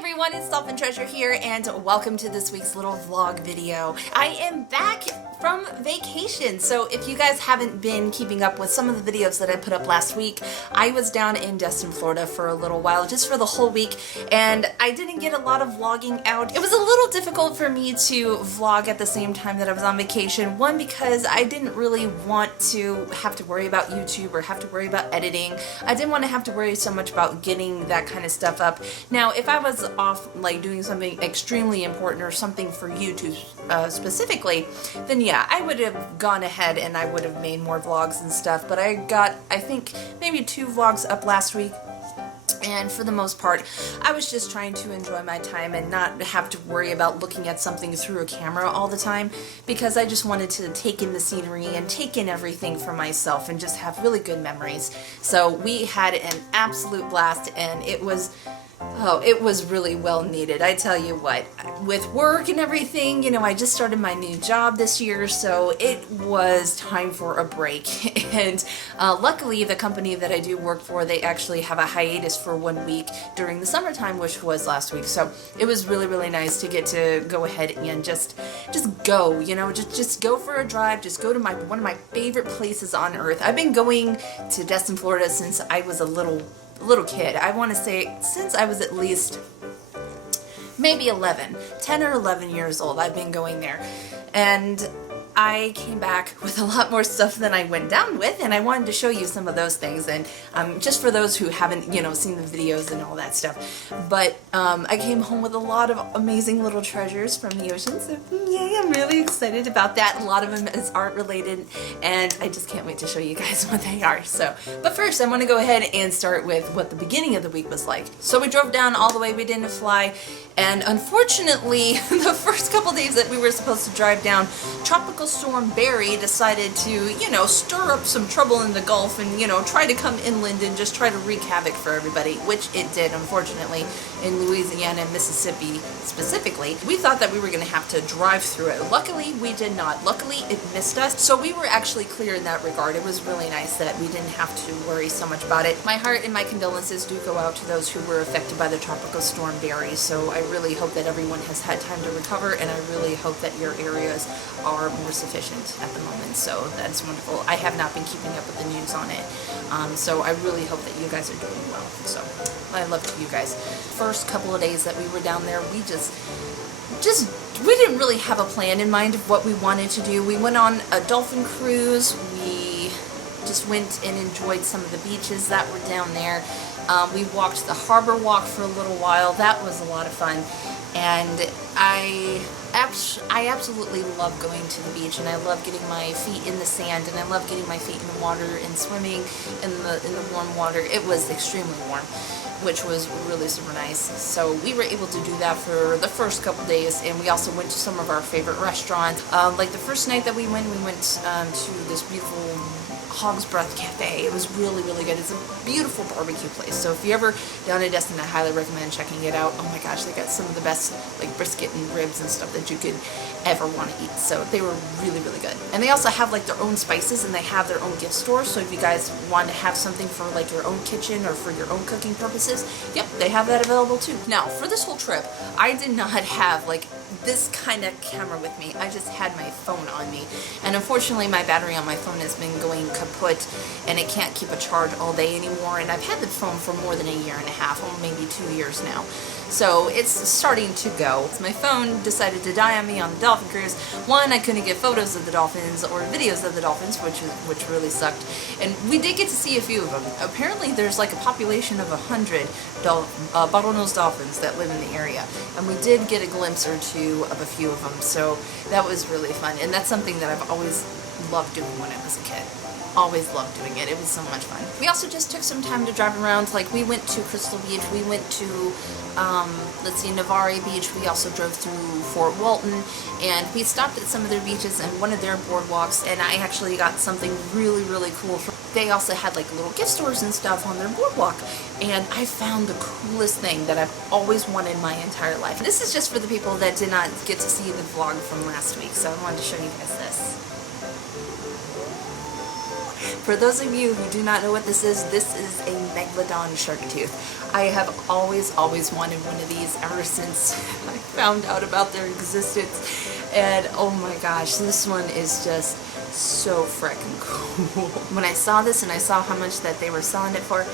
everyone, it's Dolphin Treasure here, and welcome to this week's little vlog video. I am back from vacation, so if you guys haven't been keeping up with some of the videos that I put up last week, I was down in Destin, Florida for a little while, just for the whole week, and I didn't get a lot of vlogging out. It was a little difficult for me to vlog at the same time that I was on vacation. One, because I didn't really want to have to worry about YouTube or have to worry about editing. I didn't want to have to worry so much about getting that kind of stuff up. Now, if I was off like doing something extremely important or something for YouTube specifically, then yeah, I would have gone ahead and I would have made more vlogs and stuff, but I got, I think, maybe 2 vlogs up last week. And for the most part, I was just trying to enjoy my time and not have to worry about looking at something through a camera all the time, because I just wanted to take in the scenery and take in everything for myself and just have really good memories. So we had an absolute blast, and it was really well needed. I tell you what, with work and everything, you know, I just started my new job this year, so it was time for a break. And luckily, the company that I do work for, they actually have a hiatus for 1 week during the summertime, which was last week. So it was really nice to get to go ahead and just go, you know, just go for a drive, just go to one of my favorite places on earth. I've been going to Destin, Florida since I was a little kid. I want to say since I was at least maybe 10 or 11 years old. I've been going there, and I came back with a lot more stuff than I went down with, and I wanted to show you some of those things, and just for those who haven't, you know, seen the videos and all that stuff. But I came home with a lot of amazing little treasures from the ocean, so yay, I'm really excited about that. A lot of them is art related, and I just can't wait to show you guys what they are. So, but first I want to go ahead and start with what the beginning of the week was like. So we drove down all the way, we didn't fly, and unfortunately the first couple days that we were supposed to drive down, Tropical Storm Barry decided to, you know, stir up some trouble in the Gulf and, you know, try to come inland and just try to wreak havoc for everybody, which it did, unfortunately, in Louisiana and Mississippi specifically. We thought that we were going to have to drive through it. Luckily, we did not. Luckily, it missed us, so we were actually clear in that regard. It was really nice that we didn't have to worry so much about it. My heart and my condolences do go out to those who were affected by the Tropical Storm Barry, so I really hope that everyone has had time to recover, and I really hope that your areas are more sufficient at the moment. So that's wonderful. I have not been keeping up with the news on it, so I really hope that you guys are doing well. So my love to you guys. First couple of days that we were down there, we we didn't really have a plan in mind of what we wanted to do. We went on a dolphin cruise. We just went and enjoyed some of the beaches that were down there. We walked the harbor walk for a little while. That was a lot of fun, and I absolutely love going to the beach, and I love getting my feet in the sand, and I love getting my feet in the water and swimming in the warm water. It was extremely warm, which was really super nice. So we were able to do that for the first couple days, and we also went to some of our favorite restaurants. Like the first night that we went to this beautiful Hog's Breath Cafe. It was really good. It's a beautiful barbecue place. So if you're ever down in Destin, I highly recommend checking it out. Oh my gosh, they got some of the best like brisket and ribs and stuff that you could ever want to eat. So they were really good. And they also have like their own spices, and they have their own gift store. So if you guys want to have something for like your own kitchen or for your own cooking purposes, yep, they have that available too. Now, for this whole trip, I did not have like this kind of camera with me. I just had my phone on me, and unfortunately my battery on my phone has been going kaput, and it can't keep a charge all day anymore, and I've had the phone for more than 1.5 years, or maybe 2 years now. So it's starting to go. My phone decided to die on me on the dolphin cruise. One, I couldn't get photos of the dolphins or videos of the dolphins, which really sucked. And we did get to see a few of them. Apparently there's like a population of 100 bottlenose dolphins that live in the area, and we did get a glimpse or two of a few of them. So that was really fun, and that's something that I've always loved doing when I was a kid. Always loved doing it. It was so much fun. We also just took some time to drive around. Like we went to Crystal Beach, we went to Navarre Beach, we also drove through Fort Walton, and we stopped at some of their beaches and one of their boardwalks, and I actually got something really cool. They also had like little gift stores and stuff on their boardwalk, and I found the coolest thing that I've always wanted my entire life. This is just for the people that did not get to see the vlog from last week, so I wanted to show you guys this. For those of you who do not know what this is a megalodon shark tooth. I have always wanted one of these ever since I found out about their existence. And oh my gosh, this one is just so freaking cool. When I saw this and I saw how much that they were selling it for,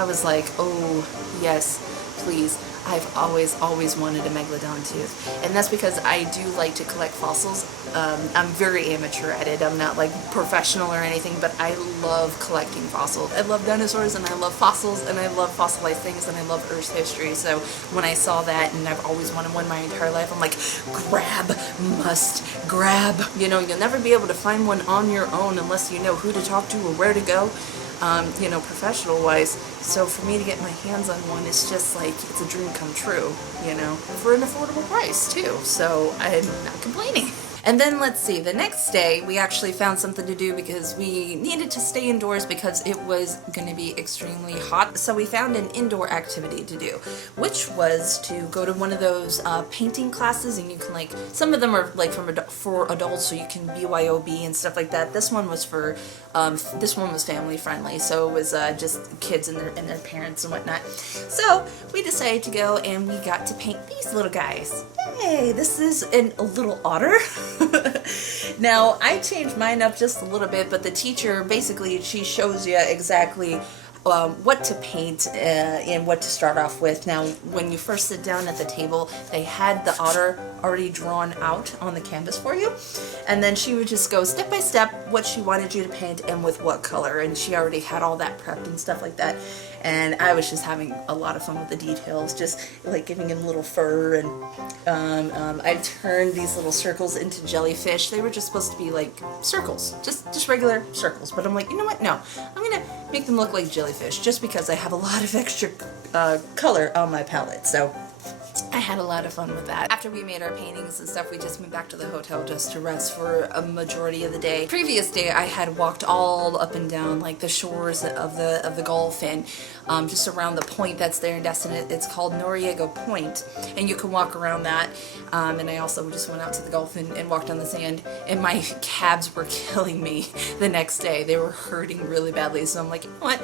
I was like, oh yes, please. I've always wanted a megalodon tooth, and that's because I do like to collect fossils. I'm very amateur at it. I'm not like professional or anything, but I love collecting fossils. I love dinosaurs and I love fossils and I love fossilized things and I love Earth's history. So when I saw that, and I've always wanted one my entire life, I'm like, must grab. You know, you'll never be able to find one on your own unless you know who to talk to or where to go. You know, professional wise. So for me to get my hands on one, it's just like, it's a dream come true, you know, for an affordable price too. So I'm not complaining. And then let's see, the next day we actually found something to do because we needed to stay indoors because it was going to be extremely hot. So we found an indoor activity to do, which was to go to one of those painting classes, and you can like, some of them are like for adults, so you can BYOB and stuff like that. This one was for, this one was family friendly, so it was just kids and their parents and whatnot. So we decided to go and we got to paint these little guys. Yay! This is a little otter. Now, I changed mine up just a little bit, but the teacher, basically, she shows you exactly what to paint and what to start off with. Now, when you first sit down at the table, they had the otter already drawn out on the canvas for you, and then she would just go step by step what she wanted you to paint and with what color, and she already had all that prepped and stuff like that. And I was just having a lot of fun with the details, just like giving him little fur, and I turned these little circles into jellyfish. They were just supposed to be like circles, just regular circles, but I'm like, you know what, no, I'm gonna make them look like jellyfish just because I have a lot of extra color on my palette. So I had a lot of fun with that. After we made our paintings and stuff, we just went back to the hotel just to rest for a majority of the day. Previous day, I had walked all up and down like the shores of the Gulf, and just around the point that's there in Destin. It's called Noriega Point, and you can walk around that. And I also just went out to the Gulf and walked on the sand, and my calves were killing me the next day. They were hurting really badly, so I'm like, you know what,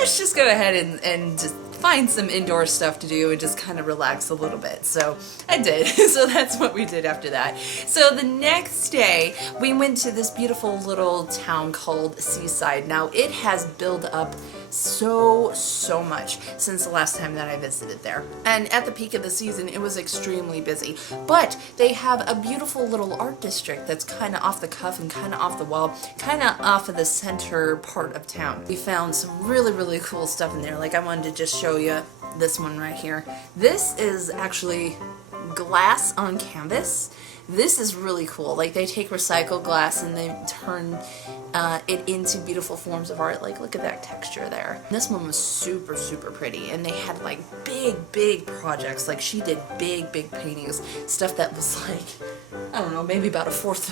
let's just go ahead and just find some indoor stuff to do and just kind of relax a little bit. So I did. So that's what we did after that. So the next day we went to this beautiful little town called Seaside. Now it has built up so much since the last time that I visited there, and at the peak of the season it was extremely busy, but they have a beautiful little art district that's kind of off the cuff and kind of off the wall, kind of off of the center part of town. We found some really cool stuff in there. Like, I wanted to just show you this one right here. This is actually glass on canvas. This is really cool. Like, they take recycled glass and they turn it into beautiful forms of art. Like, look at that texture there. This one was super pretty, and they had like big projects. Like, she did big paintings, stuff that was like, I don't know, maybe about a fourth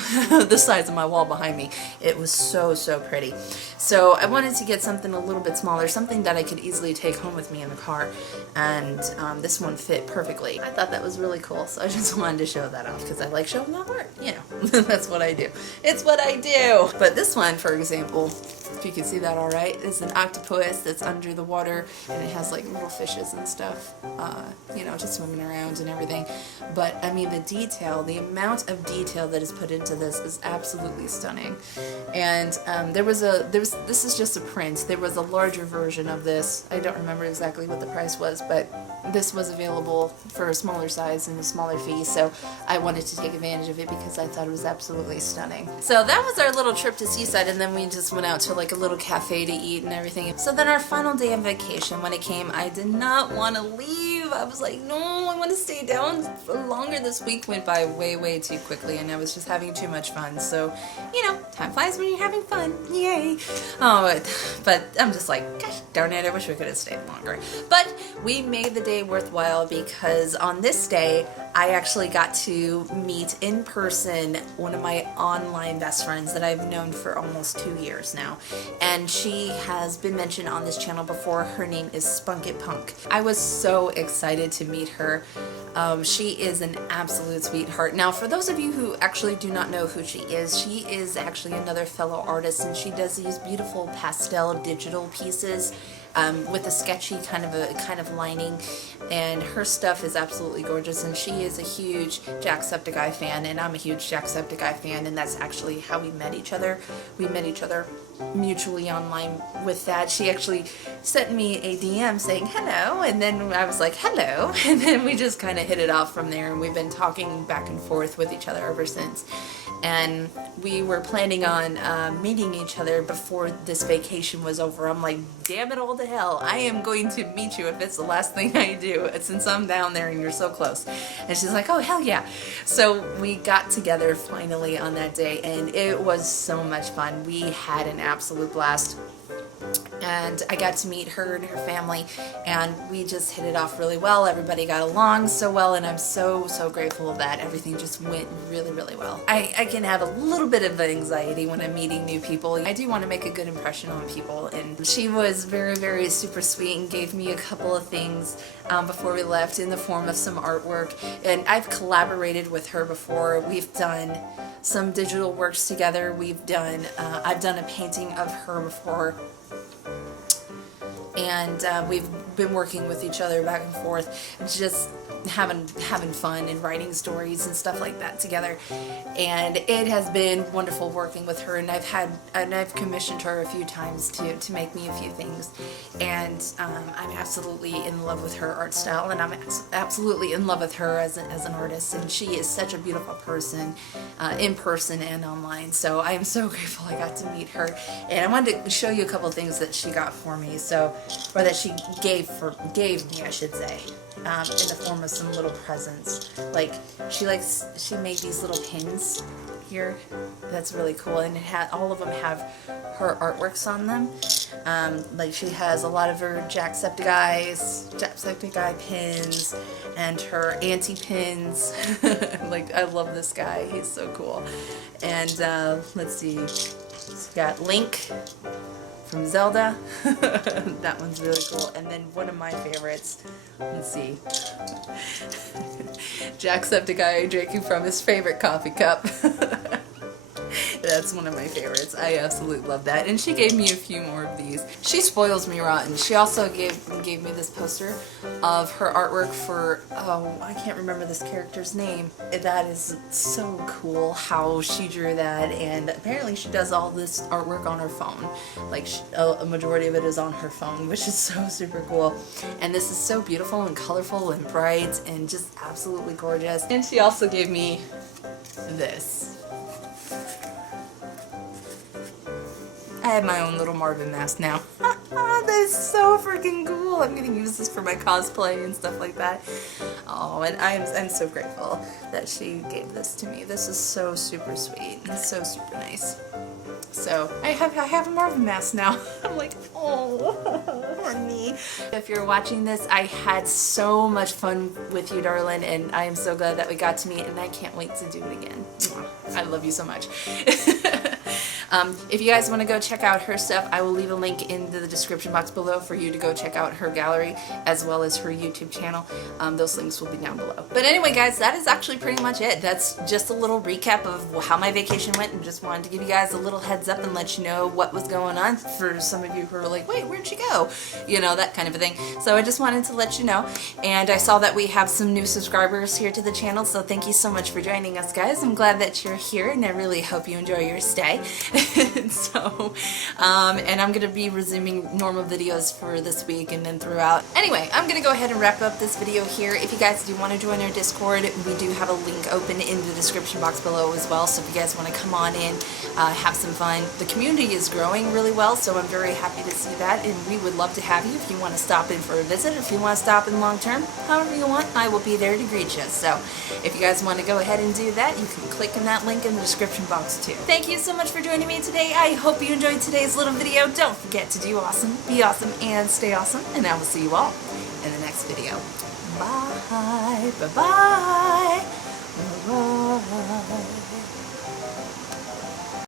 the size of my wall behind me. It was so pretty. So I wanted to get something a little bit smaller, something that I could easily take home with me in the car, and this one fit perfectly. I thought that was really cool, so I just wanted to show that off because I like showing off art, you know. That's what I do. It's what I do. But this one, for example, if you can see that all right, is an octopus that's under the water, and it has like little fishes and stuff, you know, just swimming around and everything. But I mean, the detail, the amount of detail that is put into this is absolutely stunning. And this is just a print. There was a larger version of this. I don't remember exactly what the price was, but this was available for a smaller size and a smaller fee, so I wanted to take advantage of it because I thought it was absolutely stunning. So that was our little trip to Seaside, and then we just went out to like a little cafe to eat and everything. So then our final day of vacation, when it came, I did not want to leave. I was like, no, I want to stay down for longer. This week went by way too quickly, and I was just having too much fun. So, you know, time flies when you're having fun. Yay. Oh, but I'm just like, gosh darn it, I wish we could have stayed longer. But we made the day worthwhile because on this day, I actually got to meet in person one of my online best friends that I've known for almost 2 years now. And she has been mentioned on this channel before. Her name is Spunkit Punk. I was so excited excited to meet her. She is an absolute sweetheart. Now, for those of you who actually do not know who she is actually another fellow artist, and she does these beautiful pastel digital pieces with a sketchy kind of lining, and her stuff is absolutely gorgeous. And she is a huge Jacksepticeye fan, and I'm a huge Jacksepticeye fan, and that's actually how we met each other. We met each other mutually online with that. She actually sent me a DM saying hello, and then I was like hello, and then we just kind of hit it off from there, and we've been talking back and forth with each other ever since. And we were planning on meeting each other before this vacation was over. I'm like, damn it all to hell, I am going to meet you if it's the last thing I do, since I'm down there and you're so close. And she's like, oh hell yeah. So we got together finally on that day, and it was so much fun. We had an absolute blast. And I got to meet her and her family, and we just hit it off really well. Everybody got along so well, and I'm so grateful that everything just went really well. I can have a little bit of anxiety when I'm meeting new people. I do want to make a good impression on people, and she was very super sweet and gave me a couple of things before we left in the form of some artwork. And I've collaborated with her before. We've done some digital works together. I've done a painting of her before, and we've been working with each other back and forth, just having fun and writing stories and stuff like that together. And it has been wonderful working with her, and I've commissioned her a few times to make me a few things, and I'm absolutely in love with her art style, and I'm absolutely in love with her as an artist, and she is such a beautiful person in person and online. So I am so grateful I got to meet her, and I wanted to show you a couple things that she got for me, or that she gave me, I should say, in the form of some little presents. Like she made these little pins here. That's really cool, and all of them have her artworks on them. Like she has a lot of her Jacksepticeye pins and her auntie pins. Like, I love this guy. He's so cool. And let's see, she's got Link from Zelda. That one's really cool. And then one of my favorites, let's see, Jacksepticeye drinking from his favorite coffee cup. That's one of my favorites. I absolutely love that. And she gave me a few more of these. She spoils me rotten. She also gave me this poster of her artwork for, oh, I can't remember this character's name. That is so cool how she drew that, and apparently she does all this artwork on her phone. Like, a majority of it is on her phone, which is so super cool. And this is so beautiful and colorful and bright and just absolutely gorgeous. And she also gave me this. I have my own little Marvin mask now. That is so freaking cool. I'm gonna use this for my cosplay and stuff like that. Oh, and I'm so grateful that she gave this to me. This is so super sweet and so super nice. So I have a Marvin mask now. I'm like, oh, honey. If you're watching this, I had so much fun with you, darling, and I am so glad that we got to meet, and I can't wait to do it again. I love you so much. If you guys want to go check out her stuff, I will leave a link in the description box below for you to go check out her gallery as well as her YouTube channel. Those links will be down below. But anyway, guys, that is actually pretty much it. That's just a little recap of how my vacation went, and just wanted to give you guys a little heads up and let you know what was going on for some of you who are like, wait, where'd she go? You know, that kind of a thing. So I just wanted to let you know. And I saw that we have some new subscribers here to the channel, so thank you so much for joining us, guys. I'm glad that you're here, and I really hope you enjoy your stay. So, and I'm going to be resuming normal videos for this week and then throughout. Anyway, I'm going to go ahead and wrap up this video here. If you guys do want to join our Discord, we do have a link open in the description box below as well. So if you guys want to come on in, have some fun. The community is growing really well, so I'm very happy to see that, and we would love to have you if you want to stop in for a visit, if you want to stop in long term, however you want, I will be there to greet you. So if you guys want to go ahead and do that, you can click in that link in the description box too. Thank you so much for joining me today. I hope you enjoyed today's little video. Don't forget to do awesome, be awesome, and stay awesome, and I will see you all in the next video. Bye. Bye-bye. Bye-bye.